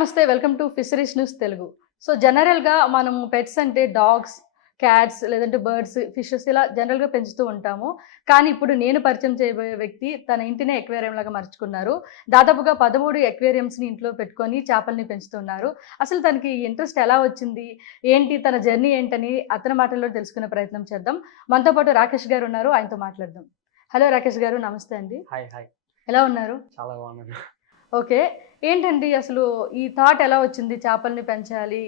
నమస్తే. Welcome to fisheries news Telugu. So, జనరల్‌గా మనం పెట్స్ అంటే డాగ్స్, క్యాట్స్ లేదంటే బర్డ్స్, ఫిషెస్ ఇలా జనరల్‌గా పెంచుతూ ఉంటాము. కానీ ఇప్పుడు నేను పరిచయం చేయబోయే వ్యక్తి తన ఇంటినే ఎక్వేరియంలాగా మార్చుకున్నారు. దాదాపుగా 13 ఎక్వేరియంస్‌ని ఇంట్లో పెట్టుకొని చేపల్ని పెంచుతున్నారు. అసలు తనకి ఈ ఇంట్రెస్ట్ ఎలా వచ్చింది? ఏంటి తన జర్నీ ఏంటని అతని మాటల్లో తెలుసుకునే ప్రయత్నం చేద్దాం. మనతో పాటు రాకేష్ గారు ఉన్నారు. ఆయనతో మాట్లాడదాం. హలో రాకేష్ గారు. నమస్తే అండి. హాయ్. హాయ్. ఎలా ఉన్నారు? చాలా బాగున్నాను. ఓకే. ఏంటండి అసలు ఈ థాట్ ఎలా వచ్చింది? చేపల్ని పెంచాలి.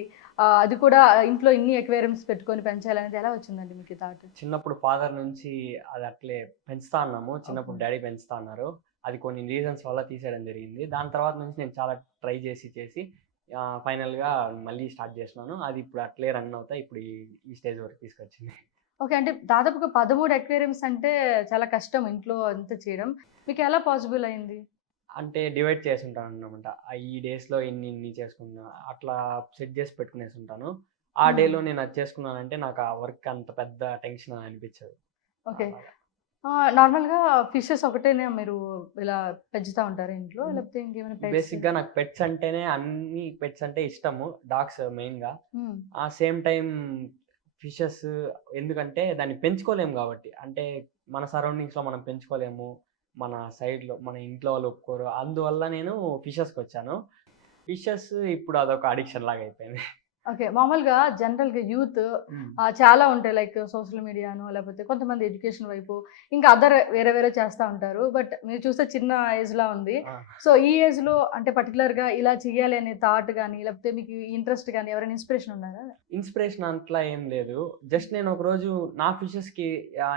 అది కూడా ఇంట్లో ఇన్ని అక్వేరియంస్ పెట్టుకొని పెంచాలనేది ఎలా వచ్చిందండి మీకు ఈ థాట్? చిన్నప్పుడు ఫాదర్ నుంచి అది అట్లే పెంచుతా ఉన్నాము. ఓకే. చిన్నప్పుడు డ్యాడీ పెంచుతా అన్నారు. అది కొన్ని రీజన్స్ వల్ల తీసేయడం జరిగింది. దాని తర్వాత నుంచి నేను చాలా ట్రై చేసి ఫైనల్‌గా మళ్ళీ స్టార్ట్ చేసినాను. అది ఇప్పుడు అట్లే రన్ అవుతా ఇప్పుడు ఈ స్టేజ్ వరకు తీసుకొచ్చింది. ఓకే. అంటే దాదాపుగా 13 అక్వేరియంస్ అంటే చాలా కష్టం ఇంట్లో అంతా చేయడం. మీకెలా పాసిబుల్ అయింది? అంటే డివైడ్ చేసుంటానన్నమాట. ఈ డేస్‌లో ఇన్ని చేసుకున్నా అట్లా సెట్ చేసి పెట్టుకునేసుంటాను. ఆ హ్మ్. డేలో నేను అది చేసుకున్నానంటే నాకు ఆ వర్క్ అంత పెద్ద టెన్షన్ అనిపించదు. ఓకే. అలాగా. నార్మల్‌గా ఫిషెస్ ఒకటేనా మీరు ఇలా పెంచుతా ఉంటారా ఇంట్లో? హ్మ్. లేకపోతే ఇంకేమైనా పెట్స్? బేసిక్‌గా నాకు పెట్స్ అంటేనే అన్ని పెట్స్ అంటే ఇష్టము. డాగ్స్ మెయిన్‌గా. హ్మ్. సేమ్ టైమ్ ఫిషెస్ ఎందుకంటే దాన్ని పెంచుకోలేము గాబట్టి. అంటే మన సరౌండింగ్స్‌లో మనం పెంచుకోలేము. మన సైడ్‌లో మన ఇంట్లో వాళ్ళు ఒప్పుకోరు. అందువల్ల నేను ఫిషెస్‌కొచ్చాను. ఫిషెస్ ఇప్పుడు అదొక అడిక్షన్ లాగా అయిపోయింది. ఓకే. మామూలుగా జనరల్‌గా యూత్ హ్మ్. చాలా ఉంటాయి. లైక్ సోషల్ మీడియానో లేకపోతే కొంతమంది ఎడ్యుకేషన్ వైపు ఇంకా అదర్ వేరే వేరే చేస్తా ఉంటారు. బట్ మీరు చూస్తే చిన్న ఏజ్‌లా ఉంది. ఆ! సో, ఈ ఏజ్‌లో అంటే పర్టిక్యులర్‌గా ఇలా చేయాలి అనే థాట్ గాని, లేకపోతే మీకు ఇంట్రెస్ట్ గాని ఎవరైనా ఇన్‌స్పిరేషన్ ఉన్నారా? ఇన్‌స్పిరేషన్ అట్లా ఏం లేదు. జస్ట్ నేను ఒకరోజు నా ఫిషెస్‌కి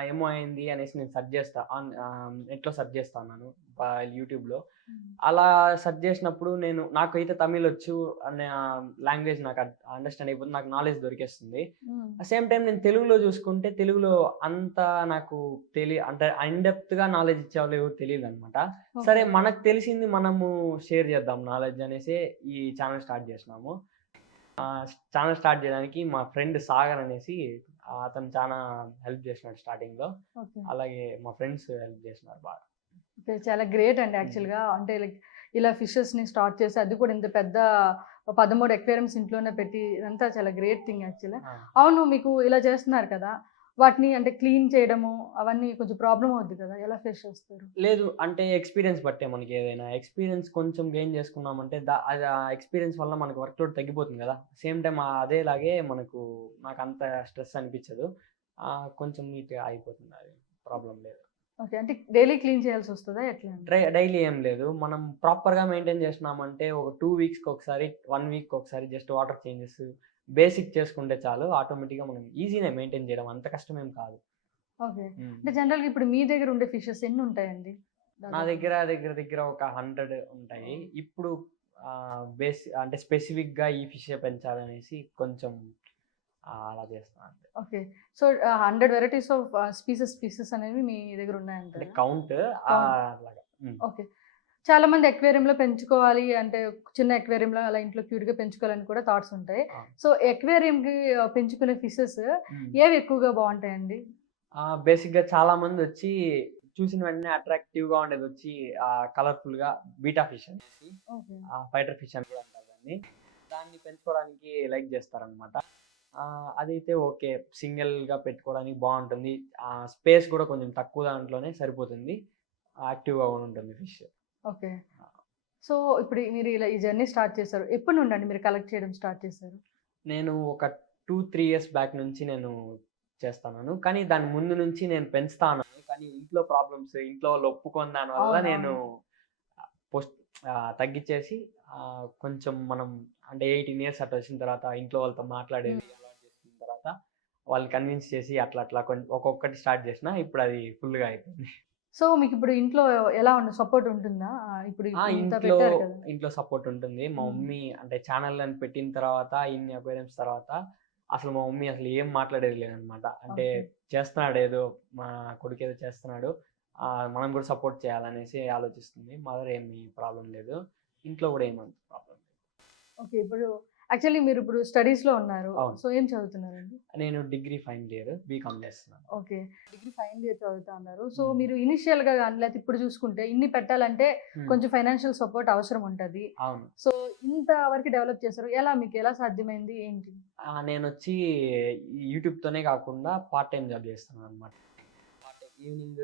ఏమో అయింది అనేసి నేను సెర్చ్ చేస్తా. నెట్‌లో సెర్చ్ చేస్తా ఉన్నాను. యూట్యూబ్‌లో. హ్మ్. అలా సెర్చ్ చేసినప్పుడు నాకైతే తమిళొచ్చు అనే లాంగ్వేజ్ నాకు అండర్‌స్టాండ్ అయిపోతుంది. నాకు నాలెడ్జ్ దొరికేస్తుంది. హ్మ్. సేమ్ టైమ్ నేను తెలుగులో చూసుకుంటే తెలుగులో అంత నాకు అంటే ఇన్ డెప్త్‌గా నాలెడ్జ్ ఇచ్చేవాళ్ళు ఎవరు తెలీదనమాట. సరే ఓకే. మనకు తెలిసింది మనము షేర్ చేద్దాం నాలెడ్జ్ అనేసే ఈ ఛానెల్ స్టార్ట్ చేసినాము. ఛానెల్ స్టార్ట్ జేయడానికి మా ఫ్రెండ్ సాగర్ అనేసి అతను చానా హెల్ప్ జేసినాడు స్టార్టింగ్‌లో. ఓకే. అలాగే మా ఫ్రెండ్స్ హెల్ప్ జేసినారు బాగా. ఓకే. చాలా గ్రేట్ అండి హ్మ్. యాక్చువల్‌గా. అంటే లైక్ ఇలా ఫిషెస్‌ని స్టార్ట్ చేసి అది కూడా ఇంత పెద్ద 13 అక్వేరియంస్ ఇంట్లోనే పెట్టి ఇదంతా చాలా గ్రేట్ థింగ్ యాక్చువల్‌గా. ఆ! అవును. మీకు ఇలా చేస్తున్నారు కదా! వాటిని అంటే క్లీన్ చేయడము అవన్నీ కొంచెం ప్రాబ్లమ్ అవుద్ది కదా! ఎలా ఫేస్ చేస్తారు? లేదు అంటే ఎక్స్‌పీరియన్స్ బట్టే మనకేదైనా. ఎక్స్‌పీరియన్స్ కొంచెం గెయిన్ చేసుకున్నామంటే అది ఆ ఎక్స్‌పీరియన్స్ వల్ల మనకు వర్క్ లోడ్ తగ్గిపోతుంది గదా! సేమ్ టైమ్ అదేలాగే నాకంత స్ట్రెస్ అనిపిచ్చదు. కొంచెం నీట్‌గా అయిపోతుంది అది. ప్రాబ్లమ్ లేదు. ఓకే. అంటే డైలీ క్లీన్ చేయాల్సొస్తదా ఎట్లా అండి? డైలీ ఏం లేదు. మనం ప్రాపర్‌గా మెయింటైన్ చేస్తున్నామంటే ఒక 2 వీక్స్‌కొకసారి, 1 వీక్‌కొకసారి జస్ట్ వాటర్ చేంజెస్ బేసిక్ చేసుకుంటే చాలు. ఆటోమేటిక్‌గా మనం ఈజీనే మెయింటైన్ చేయడం. అంత కష్టమేం కాదు. ఓకే. హ్మ్. అంటే జనరల్‌గా ఇప్పుడు మీ దగ్గర ఉండే ఫిషెస్ ఎన్నుంటాయండి నా దాదాపుగా? దగ్గర ఒక 100 ఉంటాయి. ఇప్పుడు అంటే స్పెసిఫిక్‌గా ఈ ఫిషే పెంచాలనేసి కొంచెం అలా చేస్తున్నా అంతే. Okay. So, 100 varieties of species అనేవి మీ దగ్గర అంటే ఉన్నాయంటారా? Count count. అట్లాగా. హ్మ్. ఓకే. చాలా మంది అక్వేరియంలో పెంచుకోవాలి అంటే, చిన్న అక్వేరియంలో అలా ఇంట్లో క్యూట్‌గా పెంచుకోవాలని కూడా థాట్స్ ఉంటాయి. ఆ! సో, అక్వేరియంకి పెంచుకునే ఫిషెస్ హ్మ్. ఏవి ఎక్కువగా బావుంటాయండి? బేసిక్‌గా చాలామందొచ్చి చూసిన వెంటనే అట్రాక్టివ్‌గా ఉండేదొచ్చి కలర్‌ఫుల్‌గా బీటా ఫిష్ అనేసి ఓకే. ఫైటర్ ఫిష్ అని కూడా అంటారు దాన్ని. దాన్ని పెంచుకోవడానికి లైక్ చేస్తారనమాట. అదైతే ఓకే. సింగిల్‌గా పెట్టుకోవడానికి బావుంటుంది. స్పేస్ కూడా కొంచెం తక్కువ దాంట్లోనే సరిపోతుంది. యాక్టివ్‌గా కూడా ఉంటుంది ఫిష్. ఓకే. సో, ఇప్పుడు మీరు ఇలా ఈ జర్నీ స్టార్ట్ చేశారు. ఎప్పటి నుండండి మీరు కలెక్ట్ చేయడం స్టార్ట్ చేశారు? నేను ఒక 2, 3 ఇయర్స్ బ్యాక్ నుంచి నేను చేస్తున్నాను. కానీ దాని ముందు నుంచి నేను పెంచుతా ఉన్నాను. కానీ ఇంట్లో ప్రాబ్లమ్స్, ఇంట్లో వాళ్ళు ఒప్పుకోని దాని వల్ల నేను అవునవును. పోస్ట్ తగ్గిచ్చేసి కొంచెం మనం అంటే 18 ఇయర్స్ అట్లా వచ్చిన తర్వాత ఇంట్లో వాళ్ళతో హ్మ్. మాట్లాడేది అలవాటు చేసుకున్న తర్వాత వాళ్ళని కన్విన్స్ చేసి అట్లా ఒక్కొక్కటి స్టార్ట్ చేసినా ఇప్పుడది ఫుల్‌గా అయిపోయింది. సో, మీకిప్పుడు ఇంట్లో ఎలా సపోర్ట్ ఉంటుందా? ఇప్పుడు ఇంత ఇంట్లో పెట్టారు కదా! ఇంట్లో సపోర్ట్ ఉంటుంది. మా హ్మ్. మమ్మీ అంటే ఛానెల్ అని పెట్టిన తర్వాత ఇన్ని అక్వేరియంస్ తర్వాత అసలు మా మమ్మీ అసలు ఏం మాట్లాడేది లేదనమాట. అంటే ఓకే. చేస్తున్నాడేదో మా కొడుకేదో చేస్తున్నాడు. మనం కూడా సపోర్ట్ చేయాలనేసి ఆలోచిస్తుంది. మదర్ ఏమి ప్రాబ్లమ్ లేదు. ఇంట్లో కూడా ఏమంత ప్రాబ్లమ్ లేదు. ఓకే. ఇప్పుడు యాక్చువల్లీ మీరు ఇప్పుడు స్టడీస్‌లో ఉన్నారు. అవును. సో, ఏం చదువుతున్నారండి? నేను డిగ్రీ ఫైనల్ ఇయర్ బీకామ్ చేస్తున్నాను. ఓకే. డిగ్రీ ఫైనల్ ఇయర్ చదువుతా ఉన్నారు. సో, హ్మ్. మీరు ఇనీషియల్‌గా గాని లేకపోతే ఇప్పుడు చూసుకుంటే ఇన్ని పెట్టాలంటే హ్మ్. కొంచెం ఫైనాన్షియల్ సపోర్ట్ అవసరం ఉంటది. అవును. సో, ఇంత వరకు డెవలప్ చేశారు. మీకు ఎలా సాధ్యమైంది? ఏంటి? నేనొచ్చి యూట్యూబ్‌తోనే కాకుండా పార్ట్ టైమ్ జాబ్ చేస్తున్నాననమాట. పార్ట్ టైమ్ ఈవినింగ్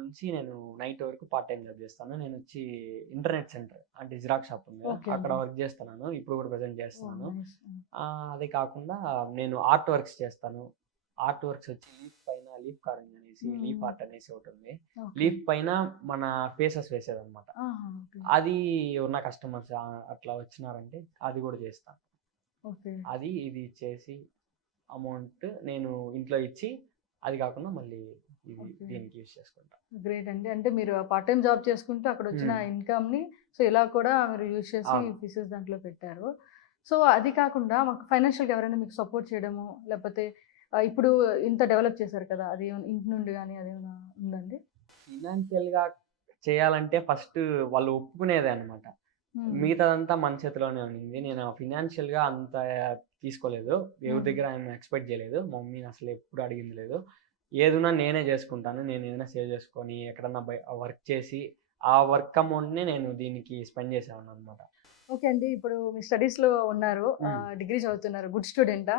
నుంచి నేను నైట్ వరకు పార్ట్ టైమ్ జాబ్ చేస్తాను. నేనొచ్చి ఇంటర్నెట్ సెంటర్ అంటే జిరాక్స్ షాప్ ఉంది కదా! ఓకే అక్కడ అండి. వర్క్ చేస్తున్నాను. ఇప్పుడు కూడా ప్రెజెంట్ ఓహ్! చేస్తున్నాను. నైస్. హ్మ్. అదే కాకుండా నేను ఆర్ట్ వర్క్స్ చేస్తాను. ఆర్ట్ వర్క్స్ వచ్చి లీఫ్ పైన లీఫ్ కార్వింగ్ అనేసి, లీఫ్ హ్మ్. ఆర్ట్ అనేసి ఒకటుంది. ఓకే. లీఫ్ పైన మన ఫేసెస్ వేసేదనమాట. ఆహా! ఓకే. అది ఉన్న కస్టమర్స్ అట్లా వచ్చినారంటే అది కూడా చేస్తాను. ఓకే. అది ఇది ఇచ్చేసి అమౌంట్ నేను ఇంట్లో ఇచ్చి, అది కాకుండా మళ్ళీ ఇది ఓకే. దీనికి యూజ్ చేసుకుంటా. గ్రేట్ అండి. అంటే మీరు పార్ట్ టైమ్ జాబ్ చేసుకుంటూ అక్కడొచ్చిన హ్మ్. ఇన్‌కమ్‌ని సో, ఇలా కూడా మీరు యూజ్ చేసి అవును. ఫీసెస్ దాంట్లో పెట్టారు. సో, అది కాకుండా మాకు ఫైనాన్షియల్‌గా ఎవరైనా మీకు సపోర్ట్ చేయడము, లేకపోతే ఇప్పుడు ఇంత డెవలప్ చేశారు కదా! అది ఇంటి నుండి గాని అదేమన్నా ఉందండి? ఫినాన్షియల్‌గా చేయాలంటే ఫస్ట్ వాళ్ళు ఒప్పుకునేదే అనమాట. హ్మ్. మిగతాదంతా మన చేతిలోనే ఉండింది. నేను ఫినాన్షియల్‌గా అంత తీసుకోలేదు. ఎవరి హ్మ్. దగ్గర ఎక్స్‌పెక్ట్ చేయలేదు. మా మమ్మీని అసలు ఎప్పుడు అడిగింది లేదు. ఏదున్నా నేనే చేసుకుంటాను. నేను ఏదైనా సేవ్ చేసుకొని ఎక్కడన్నా వర్క్ చేసి, ఆ వర్క్ అమౌంట్‌ని నేను దీనికి స్పెండ్ చేసేవాడిననమాట. ఓకే అండి. ఇప్పుడు మీ స్టడీస్‌లో ఉన్నారు. హ్మ్. డిగ్రీ చదువుతున్నారు. గుడ్ స్టూడెంటా?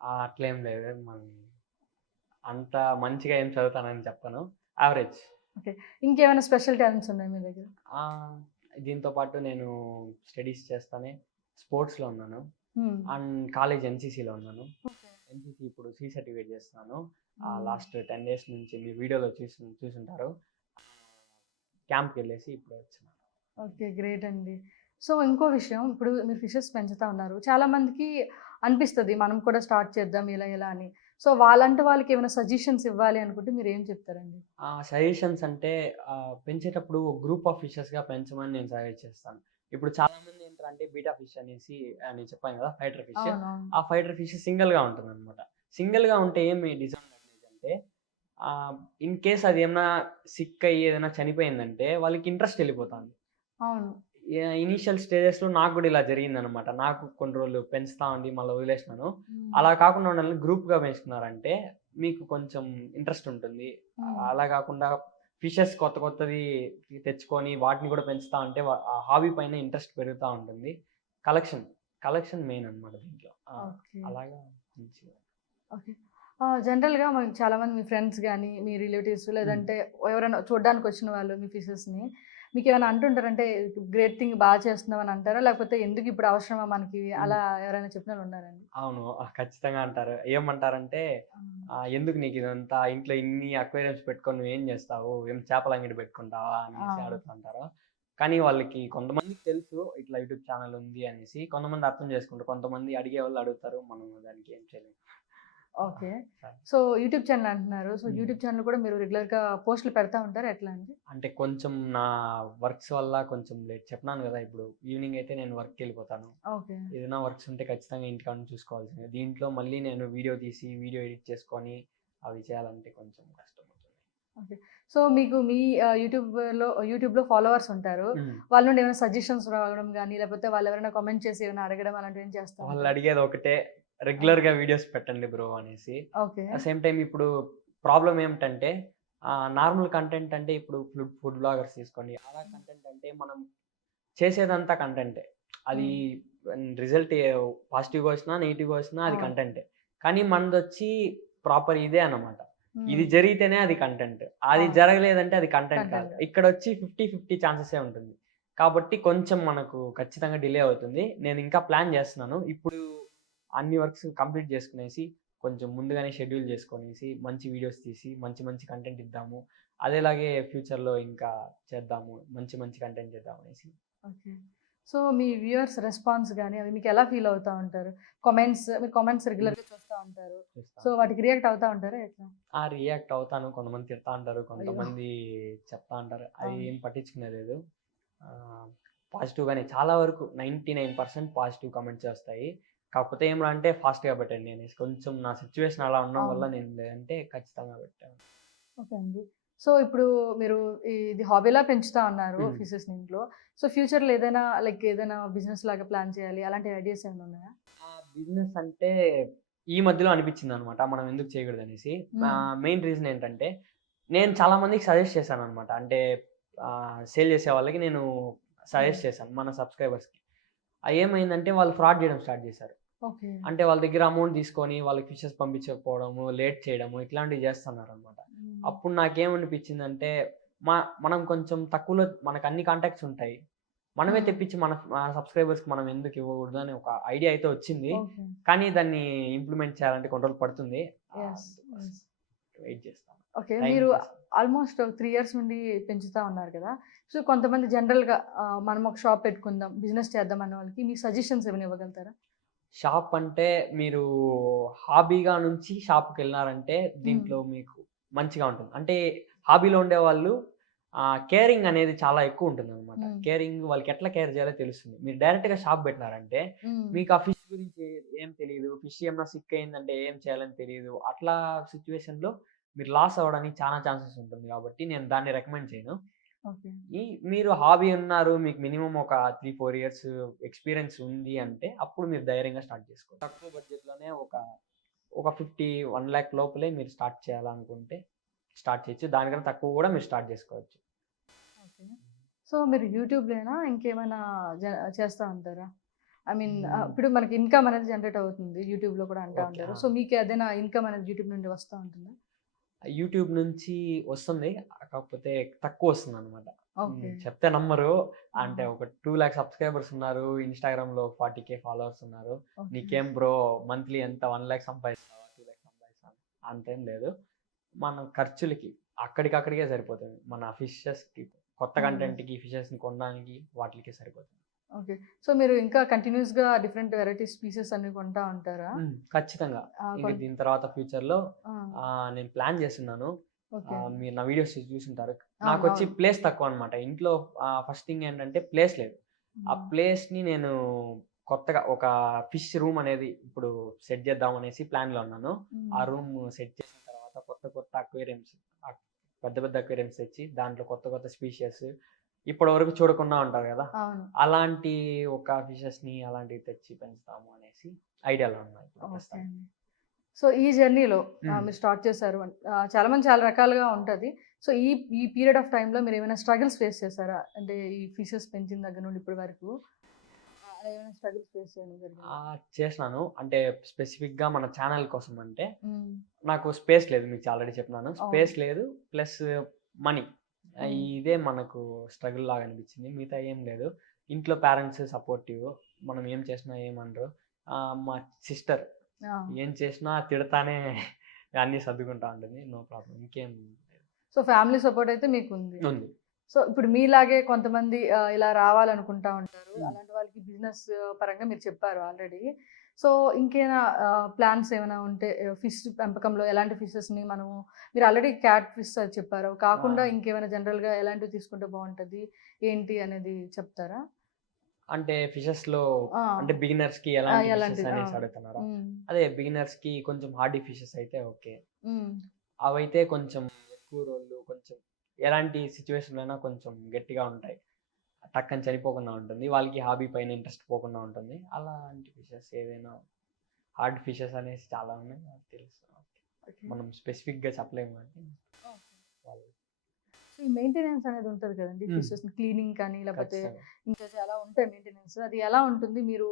అట్లేం లేదు. అంత మంచిగా ఏం చదువుతానని చెప్పను. యావరేజ్. ఓకే. ఇంకేమైనా స్పెషల్ టాలెంట్స్ ఉన్నాయా మీ దగ్గర? ఆహ్, దీంతో పాటు నేను స్టడీస్ చేస్తానే స్పోర్ట్స్‌లో ఉన్నాను. హ్మ్. అండ్ కాలేజ్ ఎన్‌సీసీలో ఉన్నాను. ఓకే. ఎన్‌సీసీ ఇప్పుడు సి సర్టిఫికేట్ చేస్తున్నాను. హ్మ్. లాస్ట్ 10 డేస్ నుంచి మీరు వీడియోలో చూసుంటారు. క్యాంప్‌కెళ్ళేసి ఇప్పుడే వచ్చినాను. ఓకే. గ్రేట్ అండి. సో, ఇంకో విషయం ఇప్పుడు మీరు ఫిషెస్ పెంచుతా ఉన్నారు. చాలా మందికి అనిపిస్తది మనం కూడా స్టార్ట్ చేద్దాం ఇలా ఇలా అని. సో, వాళ్ళంటూ వాళ్ళకేమైనా సజెషన్స్ ఇవ్వాలి అనుకుంటే మీరేం చెప్తారండి? సజెషన్స్ అంటే పెంచేటప్పుడు గ్రూప్ ఆఫ్ ఫిషెస్‌గా పెంచమని నేను సజెస్ట్ చేస్తాను. ఇప్పుడు చాలామంది ఏంటంటే బీటా ఫిష్ అనేసి నేను చెప్పాను కదా! Fighter fish. అవునవును. ఆ ఫైటర్ ఫిష్ సింగిల్‌గా ఉంటుందనమాట. సింగిల్‌గా ఉంటే ఏమి డిసడ్వాంటేజ్ అంటే ఇన్ కేస్ అది ఏమన్నా సిక్ అయ్యి ఏదైనా చనిపోయిందంటే వాళ్ళకి ఇంట్రెస్ట్ ఎళ్ళిపోతాంది. అవును. ఇనీషియల్ స్టేజెస్‌లో నాకు గూడా ఇలా జరిగిందనమాట. నాకు కొన్ని రోజులు పెంచుతా ఉండి మళ్ళా వదిలేసినాను. హ్మ్. అలా కాకుండా ఉండాలని గ్రూప్‌గా పెంచుకున్నారంటే మీకు కొంచెం ఇంట్రెస్ట్ ఉంటుంది. హ్మ్. అలా గాకుండా ఫిషెస్ కొత్త కొత్తవి తెచ్చుకొని వాటిని గూడా పెంచుతా ఉంటే ఆ హాబీ పైన ఇంట్రెస్ట్ పెరుగుతా ఉంటుంది. కలెక్షన్, కలెక్షన్ మెయిన్ అనమాట దీంట్లో. ఓకే. అలాగా మంచిగా ఓకే. జనరల్‌గా మనకి చాలామంది మీ ఫ్రెండ్స్ గాని, మీ రిలేటివ్స్ హ్మ్. లేదంటే ఎవరైనా చూడ్డానికొచ్చిన వాళ్ళు మీ ఫిషెస్‌ని మీకేమైనా అంటుంటారా? అంటే గ్రేట్ థింగ్ చేస్తున్నావు అని అంటారా? లేకపోతే ఎందుకు ఇప్పుడు అవసరమా మనకి హ్మ్. అలా ఎవరైనా చెప్పినోళ్ళు ఉన్నారండి? అవును. ఖచ్చితంగా అంటారు. ఏమంటారంటే హ్మ్. "ఎందుకు నీకిదంతా? ఇంట్లో ఇన్ని అక్వేరియంస్ పెట్టుకొని నువ్వేం జేస్తావు? ఏం చేపల అంగడి పెట్టుకుంటావా?" ఆ! అనేసి అడుగుతుంటారు. కానీ వాళ్ళకి కొంతమందికి తెలుసు ఇట్లా యూట్యూబ్ ఛానెల్ ఉంది అనేసి. కొంతమంది అర్థం చేసుకుంటారు. కొంతమంది అడిగేవాళ్ళు అడుగుతారు. మనం దానికి ఏం చేయలేం. ఓకే. సరే. సో, యూట్యూబ్ ఛానెల్ అంటున్నారు. సో, హ్మ్. యూట్యూబ్ ఛానెల్ కూడా మీరు రెగ్యులర్‌గా పోస్ట్‌లు పెడతా ఉంటారా? ఎట్లా అండి? అంటే కొంచెం నా వర్క్స్ వల్ల కొంచెం లేట్. చెప్పినాను గదా! ఇప్పుడు ఈవినింగ్ అయితే నేను వర్క్‌కెళ్ళిపోతాను. ఓకే. ఏదైనా వర్క్స్ ఉంటే ఖచ్చితంగా ఇంటికాడ నుంచి చూసుకోవాల్సిందే. దీంట్లో మళ్ళీ నేను వీడియో తీసి, వీడియో ఎడిట్ చేసుకొని అవి చేయాలంటే కొంచెం కష్టమవుతుంది. ఓకే. సో, మీకు మీ యూట్యూబ్‌లో ఫాలోవర్స్ ఉంటారు. హ్మ్. వాళ్ళ నుండి ఏమైనా సజెషన్స్ రావడం గాని, లేకపోతే వాళ్ళెవరైనా కామెంట్ చేసి ఏమైనా అడగడం అలాంటివేం చేస్తా ఉంటారా? వాళ్ళడిగేది ఒకటే ఆ! రెగ్యులర్‌గా వీడియోస్ పెట్టండి బ్రో అనేసి. ఓకే. సేమ్ టైమ్ ఇప్పుడు ప్రాబ్లమ్ ఏమిటంటే నార్మల్ కంటెంట్ అంటే ఇప్పుడు ఫుడ్ వ్లాగర్స్ తీసుకోండి. అలా కంటెంట్ అంటే మనం చేసేదంతా కంటెంటే. అది హ్మ్. రిజల్ట్ పాజిటివ్‌గా వచ్చినా, నెగెటివ్‌గా వచ్చినా అది అవును. కంటెంటే. కానీ మనదొచ్చి ప్రాపర్ ఇదే అన్నమాట. ఇది హ్మ్. జరిగితేనే అది కంటెంట్. అది అవును. జరగలేదంటే అది కంటెంట్ కాదు. కంటెంట్. ఇక్కడొచ్చి 50 ఛాన్సెసే ఉంటుంది. కాబట్టి కొంచెం మనకు ఖచ్చితంగా డిలే అవుతుంది. నేనింకా ప్లాన్ చేస్తున్నాను. ఇప్పుడు అన్ని వర్క్స్ కంప్లీట్ చేసుకునేసి, కొంచెం ముందుగానే షెడ్యూల్ చేసుకొనేసి, మంచి వీడియోస్ తీసి, మంచి మంచి కంటెంట్ ఇద్దాము. అదేలాగే ఫ్యూచర్‌లో ఇంకా చేద్దాము. మంచి మంచి కంటెంట్ చేద్దామనేసి ఓకే. సో, మీ వ్యూయర్స్ రెస్పాన్స్ గాని, అవి మీకెలా ఫీల్ అవుతా ఉంటారు? మీరు కామెంట్స్ హ్మ్. రెగ్యులర్‌గా చూస్తా ఉంటారు. సో, చూస్తాను. వాటికి రియాక్ట్ అవుతా ఉంటారా ఎట్లా? రియాక్ట్ అవుతాను. కొంతమంది తిడతా అంటారు. అయ్యో! కొంతమంది చెప్తా అంటారు. అది అవును. ఏం పట్టించుకునేది లేదు. ఆహ్, పాజిటివ్‌గానే చాలా వరకు 99% పాజిటివ్ కామెంట్సే వస్తాయి. కాకపోతే ఏమిరా అంటే ఫాస్ట్‌గా పెట్టండి అనేసి. కొంచెం నా సిట్యుయేషన్ అలా ఉండడం వల్ల అవును. నేను లేదంటే ఖచ్చితంగా పెట్టాను. ఓకే అండి. సో ఇప్పుడు మీరు ఇది హాబీలా పెంచుతా ఉన్నారు హ్మ్. ఫిషెస్ ఇంట్లో. సో ఫ్యూచర్‌లో ఏదైనా లైక్ ఏదైనా బిజినెస్ లాగా ప్లాన్ చేయాలి అలాంటి ఐడియాస్ ఏమైనా ఉన్నాయా? బిజినెస్ అంటే ఈ మధ్యలో అనిపించిందనమాట. మనం ఎందుకు చేయకూడదనేసి. హ్మ్. మెయిన్ రీజన్ ఏంటంటే, నేను చాలా మందికి సజెస్ట్ చేశాననమాట. అంటే సేల్ చేసే వాళ్ళకి నేను హ్మ్. సజెస్ట్ చేశాను మన సబ్‌స్క్రైబర్స్‌కి. ఏమైందంటే వాళ్ళు ఫ్రాడ్ చేయడం స్టార్ట్ చేశారు. ఓకే. అంటే వాళ్ళ దగ్గర అమౌంట్ తీసుకొని వాళ్ళకి ఫిషెస్ పంపించకపోవడము, లేట్ చేయడము ఇట్లాంటివి చేస్తున్నారనమాట. హ్మ్. అప్పుడు నాకేమనిపించిందంటే, మనం కొంచెం తక్కువలో మనకు అన్ని కాంటాక్ట్స్ ఉంటాయి. మనమే హ్మ్. తెప్పించి మన సబ్‌స్క్రైబర్స్‌కి మనం ఎందుకు ఇవ్వకూడదు అని ఒక ఐడియా అయితే వచ్చింది. ఓకే. కానీ దాన్ని ఇంప్లిమెంట్ చేయాలంటే కొన్ని రోజులు పడుతుంది. యెస్. అందుకోసం యెస్. వెయిట్ చేస్తాను. ఓకే. టైం మీరు తీసుకుంది. ఆల్‌మోస్ట్ 3 ఇయర్స్ నుండి పెంచుతా ఉన్నారు కదా! సో కొంతమంది జనరల్‌గా మనం ఒక షాప్ పెట్టుకుందాం, బిజినెస్ చేద్దాం అన్న వాళ్ళకి మీ సజెషన్స్ ఏమైనా ఇవ్వగలుగుతారా? షాప్ అంటే మీరు హాబీగా నుంచి షాప్‌కెళ్లారంటే హ్మ్. దీంట్లో మీకు మంచిగా ఉంటుంది. అంటే హాబీలో ఉండేవాళ్ళు కేరింగ్ అనేది చాలా ఎక్కువుంటుందనమాట. హ్మ్. కేరింగ్ వాళ్ళకి ఎట్లా కేర్ చేయాలో తెలుస్తుంది. మీరు డైరెక్ట్‌గా షాప్ పెట్టినారంటే హ్మ్. మీకు ఆ ఫిష్ గురించి ఏం తెలీదు. ఫిష్ ఏమన్నా సిక్ అయిందంటే ఏం చేయాలని తెలీదు. అట్లా సిట్యుయేషన్‌లో మీరు లాస్ అవ్వడానికి చాలా ఛాన్సెస్ ఉంటుంది కాబట్టి నేను దాన్ని రికమెండ్ చేయను. ఓకే. ఈ మీరు హాబీ ఉన్నారు. మీకు మినిమమ్ ఒక 3, 4 ఇయర్స్ ఎక్స్‌పీరియన్స్ ఉంది అంటే, అప్పుడు మీరు ధైర్యంగా స్టార్ట్ చేసుకోవచ్చు. తక్కువ బడ్జెట్‌లోనే ఒక 50, 1,00,000 లోపలే మీరు స్టార్ట్ చేయాలనుకుంటే స్టార్ట్ చేయొచ్చు. దానికన్నా తక్కువ గూడా మీరు స్టార్ట్ జేసుకోవచ్చు. ఓకే. సో మీరు యూట్యూబ్‌లోనా ఇంకేమైనా జ చేస్తా ఉంటారా? ఐ మీన్ హ్మ్. ఇప్పుడు మనకి ఇన్‌కమ్ అనేది జనరేట్ అవుతుంది. యూట్యూబ్‌లో కూడా అంటా ఓకే. ఉంటారు. సో మీకు ఏదైనా ఇన్‌కమ్ అనేది యూట్యూబ్ నుండి వస్తా ఉంటుందా? యూట్యూబ్ నుంచి వస్తుంది. కాకపోతే తక్కువొస్తుందనమాట. ఓకే. చెప్తే నమ్మరు. అంటే ఆహా! ఒక 2,00,000 సబ్‌స్క్రైబర్స్ ఉన్నారు. ఇన్‌స్టాగ్రామ్‌లో 40,000 ఫాలోవర్స్ ఉన్నారు. ఓకే. నీకేం బ్రో మంత్లీ ఎంత 1,00,000 సంపాదిస్తావా? 2,00,000 సంపాదిస్తావా? అంతేం లేదు. మన ఖర్చులకి అక్కడికక్కడికే సరిపోతుంది. మన ఫిషెస్‌కి కొత్త హ్మ్. కంటెంట్‌కి, ఫిషెస్‌ని కొనడానికి వాటిలకే సరిపోతుంది. ఓకే. సో మీరు ఇంకా కంటిన్యూయస్‌గా డిఫరెంట్ వెరైటీ స్పీసెస్ అన్ని కొంటా ఉంటారా? ఖచ్చితంగా. ఆ! ఇంక దీని తర్వాత ఫ్యూచర్‌లో ఆ! నేను ప్లాన్ చేస్తున్నాను. ఓకే. మీరు నా వీడియోస్ చూసుంటారు. అవును. నాకొచ్చి అవును. ప్లేస్ తక్కువనమాట. ఇంట్లో ఫస్ట్ థింగ్ ఏంటంటే ప్లేస్ లేదు. ఆ హ్మ్. ప్లేస్‌ని నేను కొత్తగా ఒక ఫిష్ రూమ్ అనేది ఇప్పుడు సెట్ చేద్దాం అనేసి ప్లాన్‌లో ఉన్నాను. ఆ హ్మ్. రూమ్ సెట్ చేసిన తర్వాత కొత్త కొత్త అక్వేరియంస్ అక్ పెద్ద పెద్ద అక్వేరియంస్ తెచ్చి దాంట్లో కొత్త కొత్త స్పీషియస్ ఇప్పటివరకు చూడకుండా ఉంటారు కదా! అవును. అలాంటి ఒక ఫిషెస్‌ని అలాంటివి తెచ్చి పెంచుదాము అనేసి ఐడియాలో ఉన్నా ఇప్పుడు ఓకే ప్రస్తుతానికి. అండి. సో ఈ జర్నీలో హ్మ్. మీరు స్టార్ట్ చేశారు. చాలా మంది చాలా రకాలుగా ఉంటది. సో ఈ ఈ పీరియడ్ ఆఫ్ టైమ్‌లో మీరేమైనా స్ట్రగుల్స్ ఫేస్ చేసారా? అంటే ఈ ఫిషెస్ పెంచిన దగ్గర నుండి ఇప్పటి వరకు అలా ఏమైనా స్ట్రగుల్స్ ఫేస్ చేయడం జరిగిందా? చేసినాను. అంటే స్పెసిఫిక్‌గా మన ఛానెల్ కోసం అంటే హ్మ్. నాకు స్పేస్ లేదు. మీకు ఆల్రెడీ చెప్పినాను. అవును. స్పేస్ లేదు. Plus money. హ్మ్. ఇదే మనకు స్ట్రగుల్ లాగా అనిపించింది. మిగతా ఏం లేదు. ఇంట్లో పేరెంట్స్ సపోర్టివ్. మనం ఏం చేసినా ఏమనరు. మా సిస్టర్ ఆ! ఏం చేసినా తిడతానే అన్నీ సర్దుకుంటా ఉంటుంది. No problem. ఇంకేం లేదు. సో ఫ్యామిలీ సపోర్ట్ అయితే మీకుంది. ఉంది. సో ఇప్పుడు మీలాగే కొంతమంది ఇలా రావాలనుకుంటా ఉంటారు. హ్మ్. అలాంటి వాళ్ళకి బిజినెస్ పరంగా మీరు చెప్పారు ఆల్రెడీ. సో ఇంకేమైనా ప్లాన్స్ ఏమైనా ఉంటే ఫిష్ పెంపకంలో ఎలాంటి ఫిషెస్‌ని మనము మీరు ఆల్రెడీ క్యాట్ ఫిష్ అది చెప్పారు. ఆ! కాకుండా ఇంకేమైనా జనరల్‌గా ఎలాంటివి తీసుకుంటే బావుంటది? ఏంటి అనేది చెప్తారా? అంటే ఫిషెస్‌లో ఆ! అంటే బిగినర్స్‌కి ఎలాంటి ఫిషెస్ ఎలాంటిది? ఆ! అనేసి అడుగుతున్నారా? హ్మ్. అదే బిగినర్స్‌కి కొంచెం హార్డీ ఫిషెస్ అయితే ఓకే. హ్మ్. అవైతే కొంచెం ఎక్కువ రోజులు కొంచెం ఎలాంటి సిట్యుయేషన్‌లో అయినా కొంచెం గట్టిగా ఉంటాయి. టక్కని చనిపోకుండా ఉంటుంది. వాళ్ళకి హాబీ పైన ఇంట్రెస్ట్ పోకుండా ఉంటుంది. అలాంటి ఫిషెస్ ఏదైనా హార్డ్ ఫిషెస్ అనేసి చాలా ఉన్నాయి. నాకు తెలుసు. ఓకే. మనం స్పెసిఫిక్‌గా చెప్పలేము గానీ ఓకే. వాళ్ళు సో, ఈ మెయింటెనెన్స్ అనేది ఉంటది కదండీ! హ్మ్. ఫిషెస్‌ని క్లీనింగ్ కానీ, లేపోతే ఖచ్చితంగా. ఇంకా చాలా ఉంటాయి మెయింటెనెన్స్. అది ఎలా ఉంటుంది? మీరు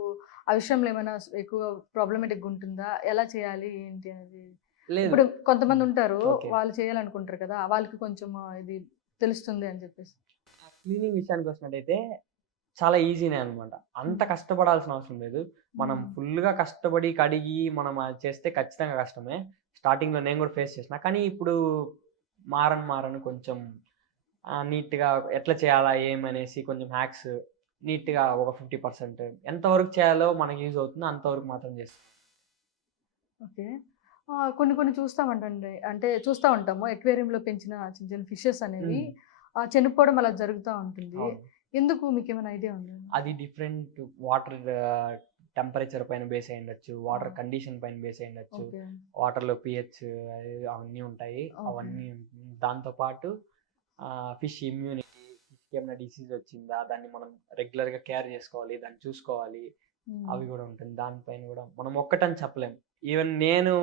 ఆ విషయంలో ఏమైనా ఎక్కువ ప్రాబ్లమాటిక్‌గా ఉంటుందా? ఎలా చేయాలి? ఏంటి అనేది? లేదు. ఇప్పుడు హ్మ్. కొంతమందుంటారు. ఓకే. వాళ్ళు చేయాలనుకుంటారు కదా! వాళ్ళకి కొంచెం ఇది తెలుస్తుంది అని చెప్పేసి. క్లీనింగ్ విషయానికొచ్చినట్టయితే చాలా ఈజీనే అనమాట. అంత హ్మ్. కష్టపడాల్సిన అవసరం లేదు. మనం హ్మ్. ఫుల్‌గా కష్టపడి కడిగి మనం అది చేస్తే ఖచ్చితంగా కష్టమే. స్టార్టింగ్‌లో నేను కూడా ఫేస్ చేసిన. కానీ ఇప్పుడు మారను కొంచెం నీట్‌గా ఎట్లా చేయాలా ఏమనేసి కొంచెం హ్యాక్స్ నీట్‌గా ఒక 50% ఎంతవరకు చేయాలో మనకి యూజ్ అవుతుందో అంతవరకు మాత్రం చేస్తాను. ఓకే. కొన్ని కొన్ని చూస్తామంటండి. అంటే చూస్తా ఉంటాము. అక్వేరియంలో పెంచిన చిన్న చిన్న ఫిషెస్ అనేవి హ్మ్. చనిపోవడం అలా జరుగుతా ఉంటుంది. అవును. ఎందుకు మీకేమైనా ఐడియా ఉందా? అది డిఫరెంట్ వాటర్ టెంపరేచర్ పైన బేస్ అయ్యుండొచ్చు. ఆ! వాటర్ కండిషన్ పైన బేస్ అయ్యుండొచ్చు. ఓకే. వాటర్‌లో పీహెచ్ అవన్నీ ఉంటాయి. ఓకే. అవన్నీ దాంతోపాటు ఫిష్ ఇమ్యూనిటీ, ఫిష్కి ఏమైనా డిసీజ్ వచ్చిందా, దాన్ని మనం రెగ్యులర్గా కేర్ చేసుకోవాలి, దాన్ని చూసుకోవాలి, అవి కూడా ఉంటుంది. దానిపైన కూడా మనం ఒక్కటని చెప్పలేం. ఈవెన్ నేను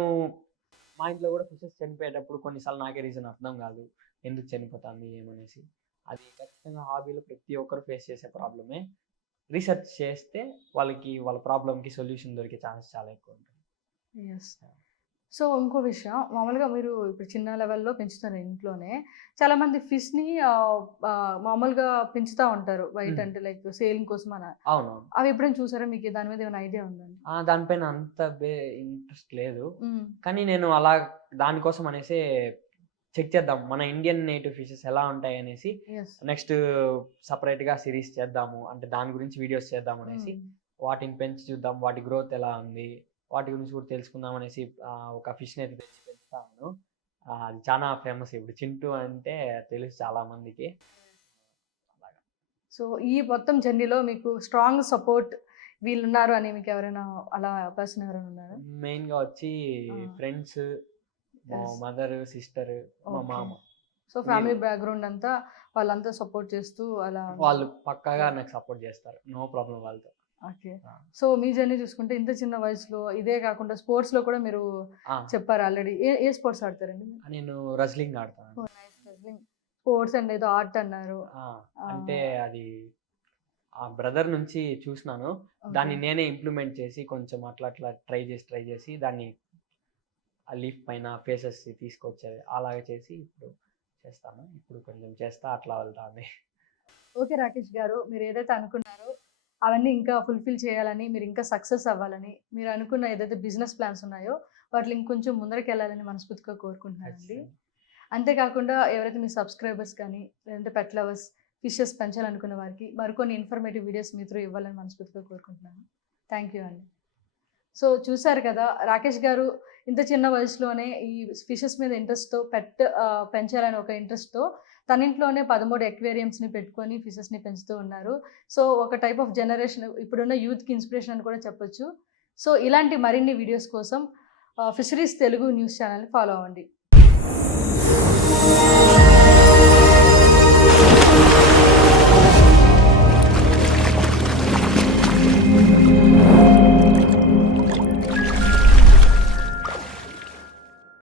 మా ఇంట్లో కూడా ఫిషెస్ చనిపోయేటప్పుడు కొన్నిసార్లు నాకే రీజన్ అర్థం కాదు, ఎందుకు చనిపోతుంది ఏమనేసి. అది ఖచ్చితంగా హాబీలో ప్రతి ఒక్కరు ఫేస్ చేసే ప్రాబ్లమే. రీసెర్చ్ చేస్తే వాళ్ళకి వాళ్ళ ప్రాబ్లమ్కి సొల్యూషన్ దొరికే ఛాన్స్ చాలా ఎక్కువ ఉంటుంది. ఎస్. సో ఇంకో విషయం, మామూలుగా మీరు ఇప్పుడు చిన్న లెవెల్లో పెంచుతారు ఇంట్లోనే. చాలామంది ఫిష్ని మామూలుగా పెంచుతూ ఉంటారు బయట, అంటే లైక్ సేలింగ్ కోసం అని. అవునవును. అవి ఎప్పుడైనా చూసారా? మీకు దాని మీద ఏమైనా ఐడియా ఉందండి? దానిపైన అంత ఇంట్రెస్ట్ లేదు, మ్మ్. కానీ నేను అలా దానికోసం అనేసి చెక్ చేద్దాం మన ఇండియన్ నేటివ్ ఫిషెస్ ఎలా ఉంటాయి అనేసి ఎస్. నెక్స్ట్ సపరేట్గా సిరీస్ చేద్దాము, అంటే దాని గురించి వీడియోస్ చేద్దాం అనేసి వాటిని పెంచి చూద్దాం, వాటి గ్రోత్ ఎలా ఉంది, వాటి గురించి కూడా తెలుసుకుందాం అనేసి ఒక ఫిష్ని అయితే తెచ్చి పెంచుతాను. అది చాలా ఫేమస్ ఇప్పుడు, చింటూ అంటే తెలుసు చాలా మందికి. సో ఈ మొత్తం జర్నీలో మీకు స్ట్రాంగ్ సపోర్ట్ వీళ్ళు ఉన్నారు అని మీకు ఎవరైనా అలా పర్సన్ ఎవరైనా ఉన్నారా? మెయిన్గా వచ్చి ఫ్రెండ్స్, మా Yes. మదర్, సిస్టర్, మా Okay. మామ, సో ఫ్యామిలీ బ్యాక్గ్రౌండ్ అంతా వాళ్ళంతా సపోర్ట్ చేస్తూ అలా. వాళ్ళు పక్కాగా నాకు సపోర్ట్ చేస్తారు, నో ప్రాబ్లం వాళ్ళతో. ఓకే. సో మీ జర్నీ చూసుకుంటే ఇంత చిన్న వయసులో ఇదే కాకుండా స్పోర్ట్స్లో కూడా మీరు చెప్పారు ఆల్రెడీ. ఏ స్పోర్ట్స్ ఆడతారండి మీరు? నేను రెజ్లింగ్ ఆడతాను. స్పోర్ట్స్ అండ్ ఏదో ఆర్ట్ అన్నారు. అంటే అది ఆ బ్రదర్ నుంచి చూసినాను, దాన్ని నేనే ఇంప్లిమెంట్ చేసి కొంచెం అట్లా అట్లా ట్రై చేసి దాన్ని ఆ లీఫ్ పైన ఫేసెస్ తీసుకొచ్చేది అలాగే చేసి ఇప్పుడు చేస్తాను. ఇప్పుడు కొంచెం చేస్తా, అట్లా వెళ్తాను. ఓకే రాకేష్ గారు, మీరు ఏదైతే అనుకున్నారో అవన్నీ ఇంకా ఫుల్ఫిల్ చేయాలని, మీరు ఇంకా సక్సెస్ అవ్వాలని, మీరు అనుకున్న ఏదైతే బిజినెస్ ప్లాన్స్ ఉన్నాయో వాటిని ఇంకొంచెం ముందరికి వెళ్ళాలని మనస్ఫూర్తిగా కోరుకుంటున్నానండి. అంతేకాకుండా ఎవరైతే మీ సబ్స్క్రైబర్స్ కానీ లేదంటే పెట్ లవర్స్ ఫిషెస్ పెంచాలనుకున్న వారికి మరికొన్ని ఇన్ఫర్మేటివ్ వీడియోస్ మీ త్రూ ఇవ్వాలని మనస్ఫూర్తిగా కోరుకుంటున్నాను. థ్యాంక్ యూ అండి. సో చూశారు కదా, రాకేష్ గారు ఇంత చిన్న వయసులోనే ఈ ఫిషెస్ మీద ఇంట్రెస్ట్తో పెంచాలని ఒక ఇంట్రెస్ట్తో తన ఇంట్లోనే 13 ఎక్వేరియంస్ని పెట్టుకొని ఫిషెస్ని పెంచుతూ ఉన్నారు. సో ఒక టైప్ ఆఫ్ జనరేషన్, ఇప్పుడున్న యూత్కి ఇన్స్పిరేషన్ అని కూడా చెప్పొచ్చు. సో ఇలాంటి మరిన్ని వీడియోస్ కోసం ఫిషరీస్ తెలుగు న్యూస్ ఛానల్ని ఫాలో అవ్వండి.